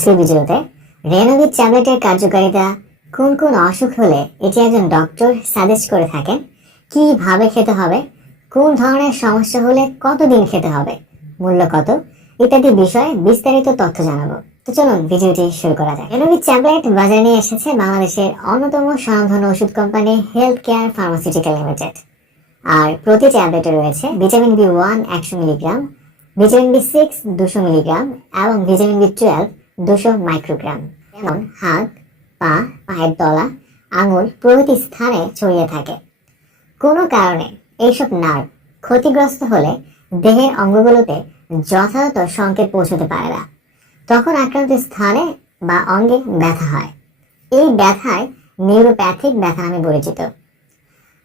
আজকের ভিডিওতে রেনোভিট ট্যাবলেটের কার্যকারিতা, কোন কোন অসুখ হলে এটি একজন ডক্টর সাজেস্ট করে থাকেন, কিভাবে খেতে হবে, কোন ধরনের সমস্যা হলে কতদিন খেতে হবে, মূল্য কত ইত্যাদি বিষয়ে বিস্তারিত তথ্য জানাবো। তো চলুন ভিডিওটি শুরু করা যাক। রেনোভিট ট্যাবলেট বাজারে নিয়ে এসেছে বাংলাদেশের অন্যতম স্বনামধন্য ওষুধ company health care pharmaceutical limited. আর প্রতি ট্যাবলেটে রয়েছে ভিটামিন বি1 100 মিলিগ্রাম, ভিটামিন বি6 200 মিলিগ্রাম এবং ভিটামিন বি12 200 মাইক্রোগ্রাম। যেমন হাত, পা, পায়ের তলা, আঙুল প্রভৃতি স্থানে ছড়িয়ে থাকে। কোনো কারণে এইসব নার্ভ ক্ষতিগ্রস্ত হলে দেহের অঙ্গগুলোতে যথাযথ সংকেত পৌঁছতে পারে না, তখন আক্রান্ত স্থানে বা অঙ্গে ব্যথা হয়। এই ব্যথায় নিউরোপ্যাথিক ব্যথা নামে পরিচিত।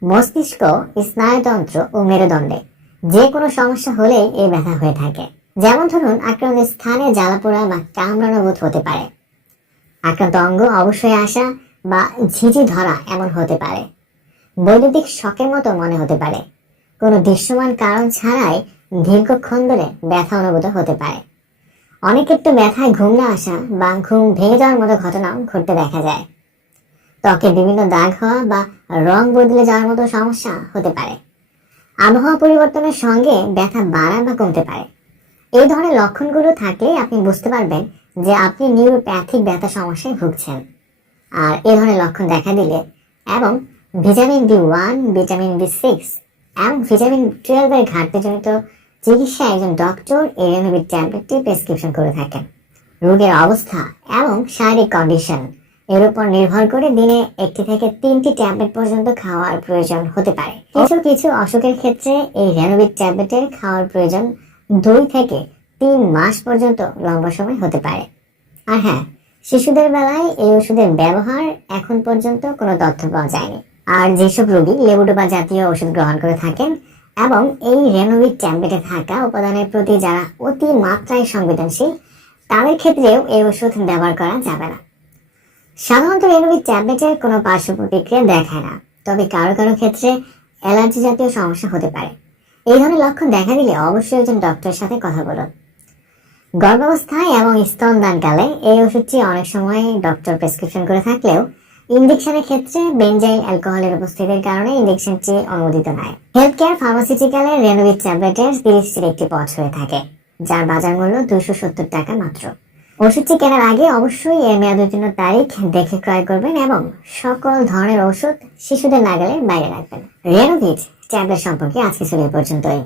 মস্তিষ্ক, স্নায়ুতন্ত্র ও মেরুদণ্ডে যে কোনো সমস্যা হলেই এই ব্যথা হয়ে থাকে। যেমন ধরুন, আক্রান্ত স্থানে জ্বালাপোড়া বা কামড়ানো বোধ হতে পারে, আক্রান্ত অঙ্গ অবশ্যই আসা বা ঝিঝি ধরা এমন হতে পারে, বৈদ্যুতিক শকের মতো মনে হতে পারে, কোনো দৃশ্যমান কারণ ছাড়াই দীর্ঘক্ষণ ধরে ব্যথা অনুভূত হতে পারে। অনেকের তো ব্যথায় ঘুম না আসা বা ঘুম ভেঙে যাওয়ার মতো ঘটনাও ঘটতে দেখা যায়। ত্বকে বিভিন্ন দাগ হওয়া বা রং বদলে যাওয়ার মতো সমস্যা হতে পারে। আবহাওয়া পরিবর্তনের সঙ্গে ব্যথা বাড়া বা কমতে পারে। এই ধরনের লক্ষণগুলো থাকলে আপনি বুঝতে পারবেন যে আপনি নিউরোপ্যাথিক ব্যথা সমস্যায় ভুগছেন। আর এই ধরনের লক্ষণ দেখা দিলে এবং ভিটামিন বি1, ভিটামিন বি6 এবং ভিটামিন বি12 এর ঘাটতিজনিত চিকিৎসা একজন ডক্টর এই রেনোভিট ট্যাবলেটটি প্রেসক্রিপশন করে থাকেন। রোগের অবস্থা এবং শারীরিক কন্ডিশন এর উপর নির্ভর করে দিনে 1 থেকে 3টি ট্যাবলেট পর্যন্ত খাওয়ার প্রয়োজন হতে পারে। কিছু কিছু অসুখের ক্ষেত্রে এই রেনোভিট ট্যাবলেটের খাওয়ার প্রয়োজন 2 থেকে 3 মাস পর্যন্ত লম্বা সময় হতে পারে। আর হ্যাঁ, শিশুদের বেলায় এই ওষুধের ব্যবহার এখন পর্যন্ত কোনো তথ্য পাওয়া যায়নি। আর যেসব রোগী লেবুডোপা জাতীয় ওষুধ গ্রহণ করে থাকেন এবং এই রেনোভিট ট্যাবলেটে থাকা উপাদানের প্রতি যারা অতি মাত্রায় সংবেদনশীল, তাদের ক্ষেত্রেও এই ওষুধ ব্যবহার করা যাবে না। সাধারণত রেনোভিট ট্যাবলেটের কোনো পার্শ্ব প্রতিক্রিয়া দেখায় না, তবে কারো কারো ক্ষেত্রে অ্যালার্জি জাতীয় সমস্যা হতে পারে। এই ধরনের লক্ষণ দেখা দিলে অবশ্যই একজন ডক্টরের সাথে কথা বলুন। গর্ভাবস্থায় এবং স্তনদানকালে এই ওষুধটি অনেক সময় ডক্টর প্রেসক্রিপশন করে থাকলেও ইনজেকশনের ক্ষেত্রে বেনজাইল অ্যালকোহলের উপস্থিতির কারণে ইনজেকশনটি অনুমোদিত নয়। হেলথ কেয়ার ফার্মাসিউটিক্যালের রেনোভিট ট্যাবলেটের 30টির একটি পথ হয়ে থাকে, যার বাজার মূল্য 270 টাকা মাত্র। ওষুধটি কেনার আগে অবশ্যই এর মেয়াদ উত্তীর্ণ তারিখ দেখে ক্রয় করবেন এবং সকল ধরনের ওষুধ শিশুদের নাগালের বাইরে রাখবেন। রেনোভিট ট্যাবলেট সম্পর্কে আজকে ছিল এই পর্যন্তই।